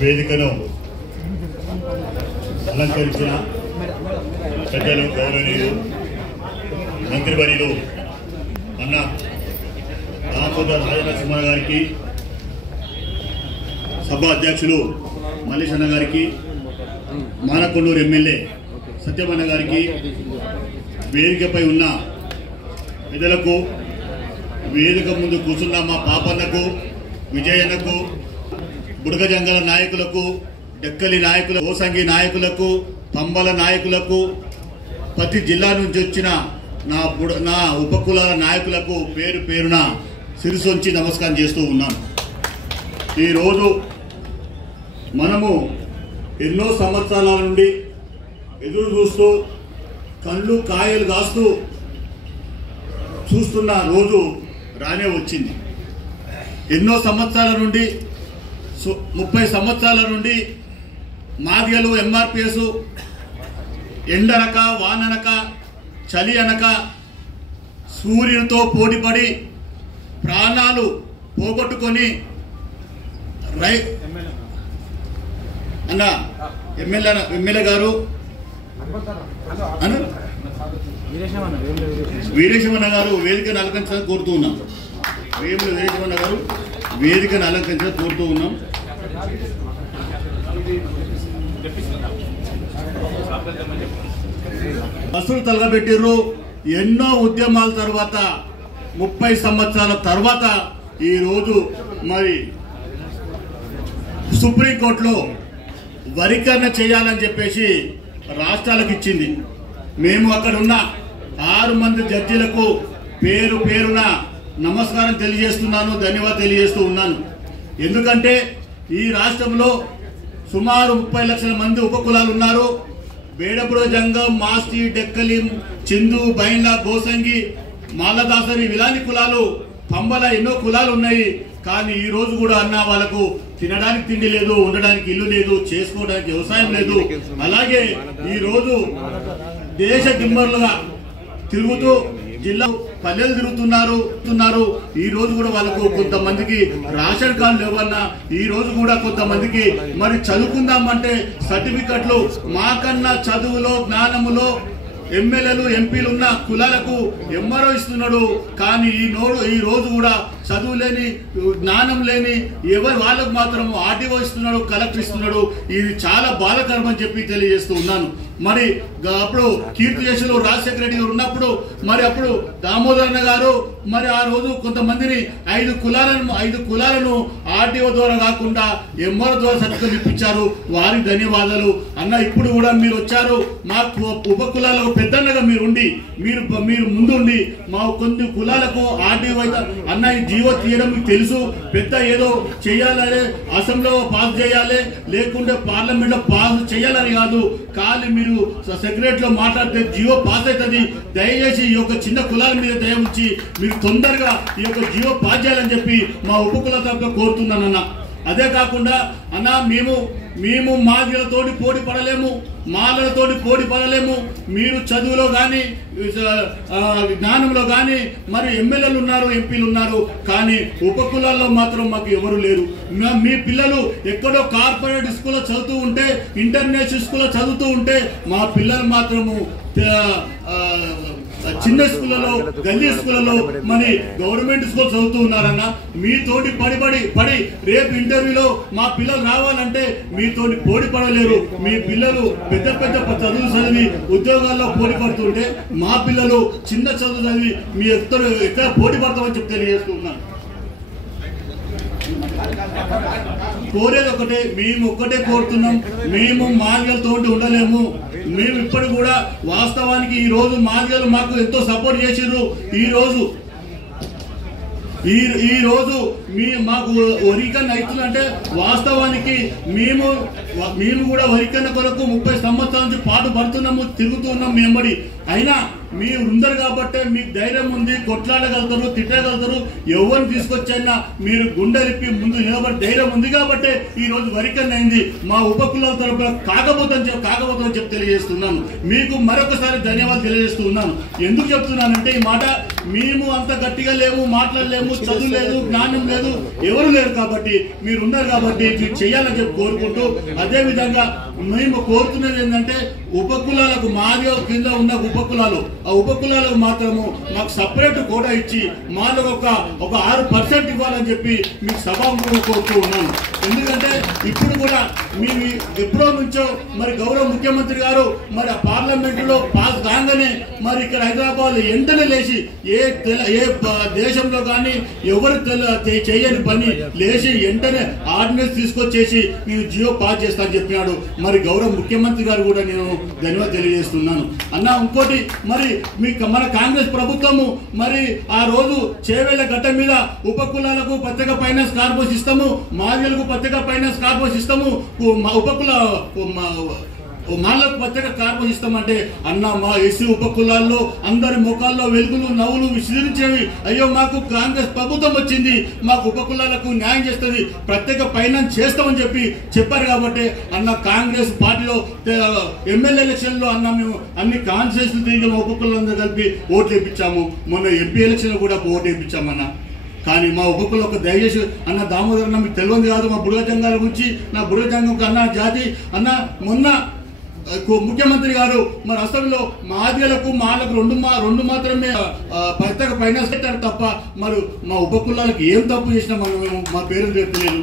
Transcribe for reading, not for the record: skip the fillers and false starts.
వేదికను అలంకరించిన పెద్దలు గౌరవనీయులు మంత్రివర్యులు అన్న దామోదర్ రాజనరసింహ గారికి, సభ అధ్యక్షులు మల్లేష్ అన్న గారికి, మానకొండూరు ఎమ్మెల్యే సత్యమన్న గారికి, వేదికపై ఉన్న పెద్దలకు, వేదిక ముందు కూర్చున్న మా పాపన్నకు, విజయన్నకు, బుడగజంగల నాయకులకు, డెక్కలి నాయకులకు, ఓసంగి నాయకులకు, పంబల నాయకులకు, ప్రతి జిల్లా నుంచి వచ్చిన నా ఉపకులాల నాయకులకు పేరు పేరున శిరసొంచి నమస్కారం చేస్తూ ఉన్నాను. ఈరోజు మనము ఎన్నో సంవత్సరాల నుండి ఎదురు చూస్తూ కళ్ళు కాయలు కాస్తూ చూస్తున్న రోజు రానే వచ్చింది. ఎన్నో సంవత్సరాల నుండి 30 సంవత్సరాల నుండి మాదిగలు ఎంఆర్పిఎస్ ఎండనక వాననక చలి అనక సూర్యునితో పోటీపడి ప్రాణాలు పోగొట్టుకొని అన్న ఎమ్మెల్యే గారు వీరేశమన్న గారు వేదికను అలంకరించడం కోరుతూ ఉన్నాం. వేముల వీరేశమన్న గారు వేదికను అలంకరించడం కోరుతూ ఉన్నాం. బస్సులు తలగబెట్టిర్రు. ఎన్నో ఉద్యమాల తర్వాత 30 సంవత్సరాల తర్వాత ఈరోజు మరి సుప్రీంకోర్టులో వరీకరణ చేయాలని చెప్పేసి రాష్ట్రాలకు ఇచ్చింది. మేము అక్కడ ఉన్న 6 మంది జడ్జీలకు పేరు పేరున నమస్కారం తెలియజేస్తున్నాను, ధన్యవాదాలు తెలియజేస్తూ ఉన్నాను. ఎందుకంటే ఈ రాష్ట్రంలో సుమారు 30 లక్షల మంది ఉపకులాలు ఉన్నారు. బేడపుర జంగం, మాస్టి, డెక్కలి, చిందు, బైన్ల, గోసంగి, మాలదాసరి, విలాని కులాలు, పంబల ఎన్నో కులాలు ఉన్నాయి. కానీ ఈ రోజు కూడా అన్న వాళ్ళకు తినడానికి తిండి లేదు, ఉండడానికి ఇల్లు లేదు, చేసుకోవడానికి వ్యవసాయం లేదు. అలాగే ఈ రోజు దేశ దిమ్మరులుగా తిరుగుతూ జిల్లా పల్లెలు తిరుగుతున్నారు. ఈ రోజు కూడా వాళ్ళకు కొంతమందికి రేషన్ కార్డు లేవన్నా, ఈ రోజు కూడా కొంతమందికి మరి చదువుకుందామంటే సర్టిఫికెట్లు మాకన్నా చదువులో జ్ఞానములో ఎమ్మెల్యేలు ఎంపీలు ఉన్న కులాలకు ఎంఆర్ఓ ఇస్తున్నాడు. కానీ ఈ రోజు కూడా చదువు లేని జ్ఞానం లేని ఎవరు వాళ్ళకు మాత్రం ఆర్టీఓ ఇస్తున్నాడు, కలెక్టర్ ఇస్తున్నాడు. ఇది చాలా బాధాకరం అని చెప్పి తెలియజేస్తూ ఉన్నాను. మరి అప్పుడు కీర్తిశేషులు రాజశేఖర రెడ్డి గారు ఉన్నప్పుడు మరి అప్పుడు దామోదరన్న గారు మరి ఆ రోజు కొంతమందిని 5 కులాలను ఆర్టీఓ ద్వారా కాకుండా ఎంఆర్ఓ ద్వారా సర్టిఫికెట్ ఇప్పించారు. వారికి ధన్యవాదాలు అన్న. ఇప్పుడు కూడా మీరు వచ్చారు, మా ఉపకులాలకు పెద్దన్నగా మీరు ముందుండి మా కొన్ని కులాలకు ఆర్టీఓ అయితే అన్న ఈ జీవో తీయడం మీకు తెలుసు, పెద్ద ఏదో చేయాలని అసెంబ్లీలో పాస్ చేయాలి లేకుంటే పార్లమెంట్ లో పాస్ చేయాలని కాదు, కానీ మీరు సెక్రటరీలో మాట్లాడితే జీవో పాస్ అవుతుంది. దయచేసి ఈ యొక్క చిన్న కులాల మీద దయ ఉంచి మీరు తొందరగా ఈ యొక్క జీవో పాస్ చేయాలని చెప్పి మా ఉపకుల తరపున కోరుతున్నానన్న. అదే కాకుండా అన్న మేము మాదిలతోటి పోటీ పడలేము, మాలలతోటి పోటీ పడలేము. మీరు చదువులో కానీ జ్ఞానంలో కానీ మరి ఎమ్మెల్యేలు ఉన్నారు, ఎంపీలు ఉన్నారు, కానీ ఉపకులాల్లో మాత్రం మాకు ఎవరు లేరు. మీ పిల్లలు ఎక్కడో కార్పొరేట్ స్కూల్లో చదువుతూ ఉంటే, ఇంటర్నేషనల్ స్కూల్లో చదువుతూ ఉంటే, మా పిల్లలు మాత్రము చిన్న స్కూళ్ళలో గల్లీ స్కూళ్ళలో మరి గవర్నమెంట్ స్కూల్ చదువుతూ ఉన్నారన్న. మీతోటి పడి రేపు ఇంటర్వ్యూలో మా పిల్లలు రావాలంటే మీతోటి పోటీ పడలేరు. మీ పిల్లలు పెద్ద చదువులు చదివి ఉద్యోగాల్లో పోటీ పడుతుంటే మా పిల్లలు చిన్న చదువు చదివి మీ ఎక్కడ పోటీ పడతామని చెప్పి తెలియజేస్తూ ఉన్నాను. కోరేది ఒకటే, మేము ఒక్కటే కోరుతున్నాం, మేము మాదిగలతో ఉండలేము. మేము ఇప్పుడు కూడా వాస్తవానికి ఈ రోజు మాదిగలు మాకు ఎంతో సపోర్ట్ చేసిర్రు. ఈ రోజు మాకు వరికన్న అవుతుందంటే వాస్తవానికి మేము కూడా వరికన్న కొరకు 30 సంవత్సరాల నుంచి పాటు పడుతున్నాము, తిరుగుతూ ఉన్నాం. మేంబడి అయినా మీరు ఉండరు కాబట్టే మీకు ధైర్యం ఉంది, కొట్లాడగలుగుతారు, తిట్టగలుగుతారు. ఎవరిని తీసుకొచ్చైనా మీరు గుండెలిప్పి ముందు నిలబడి ధైర్యం ఉంది కాబట్టే ఈ రోజు వరికన్న అయింది. మా ఉపకులాల తరపున కాకపోతుందని చెప్పి తెలియజేస్తున్నాను. మీకు మరొకసారి ధన్యవాదాలు తెలియజేస్తూ ఉన్నాను. ఎందుకు చెప్తున్నానంటే ఈ మాట, మేము అంత గట్టిగా లేము, మాట్లాడలేము, చదువు లేదు, జ్ఞానం లేదు, ఎవరు లేరు కాబట్టి మీరు ఉన్నారు కాబట్టి మీరు చేయాలని చెప్పి కోరుకుంటూ, అదేవిధంగా మేము కోరుతున్నది ఏంటంటే ఉపకులాలకు మాదిగ కింద ఉన్న ఉపకులాలు, ఆ ఉపకులాలకు మాత్రము మాకు సపరేట్ కోటా ఇచ్చి మాలో ఒక 6% ఇవ్వాలని చెప్పి మీకు సభాముఖంగా కోరుతూ ఉన్నాను. ఎందుకంటే ఇప్పుడు కూడా మేము ఎప్పుడో నుంచో మరి గౌరవ ముఖ్యమంత్రి గారు మరి పార్లమెంటులో పాస్ కాగానే మరి ఇక్కడ హైదరాబాద్ వెంటనే లేచి ఏ దేశంలో కానీ ఎవరు చేయని పని లేచి వెంటనే ఆర్డినెన్స్ తీసుకొచ్చేసి నేను జియో పాస్ చేస్తానని చెప్పినాడు. మరి గౌరవ ముఖ్యమంత్రి గారు కూడా నేను ధన్యవాదాలు తెలియజేస్తున్నాను. అన్న ఇంకోటి, మరి మన కాంగ్రెస్ ప్రభుత్వము మరి ఆ రోజు చేవేళ్ల గడ్డ మీద ఉపకులాలకు ప్రత్యేక ఫైనాన్స్ కార్పొరేషన్ ఇస్తాము, మాదిగలకు ప్రత్యేక ఫైనాన్స్ కార్పొరేషన్ ఇస్తాము, మాలకు ప్రత్యేక కార్పొరేషన్ ఇస్తామంటే అన్న మా ఎస్సీ ఉపకులాల్లో అందరి ముఖాల్లో వెలుగులు నవ్వులు విసిరించేవి. అయ్యో మాకు కాంగ్రెస్ ప్రభుత్వం వచ్చింది, మాకు ఉపకులాలకు న్యాయం చేస్తుంది, ప్రత్యేక ఫైనాన్స్ చేస్తామని చెప్పారు కాబట్టి అన్న కాంగ్రెస్ పార్టీలో ఎమ్మెల్యే ఎలక్షన్ లో అన్న మేము అన్ని కాన్స్టిట్యూన్సీలు తిరిగి ఉపకులందరూ కలిపి ఓట్లు వేయించాము. మొన్న ఎంపీ ఎలక్షన్ లో కూడా ఓటు వేయించామన్న. కానీ మా ఉపకులకు దయచేసి అన్న దామోదరన్న మీకు తెలియదు కాదు మా బుడగజంగాల గురించి. నా బుడగజంగం అన్న జాతి అన్న మొన్న ముఖ్యమంత్రి గారు మరి అసెంబ్లీలో మాదిగలకు మాలకు రెండు మాత్రమే ప్రత్యేక ఫైనాన్స్ పెట్టారు తప్ప మరి మా ఉపకులాలకు ఏం తప్పు చేసినా మేము మా పేరు చెప్పలేదు.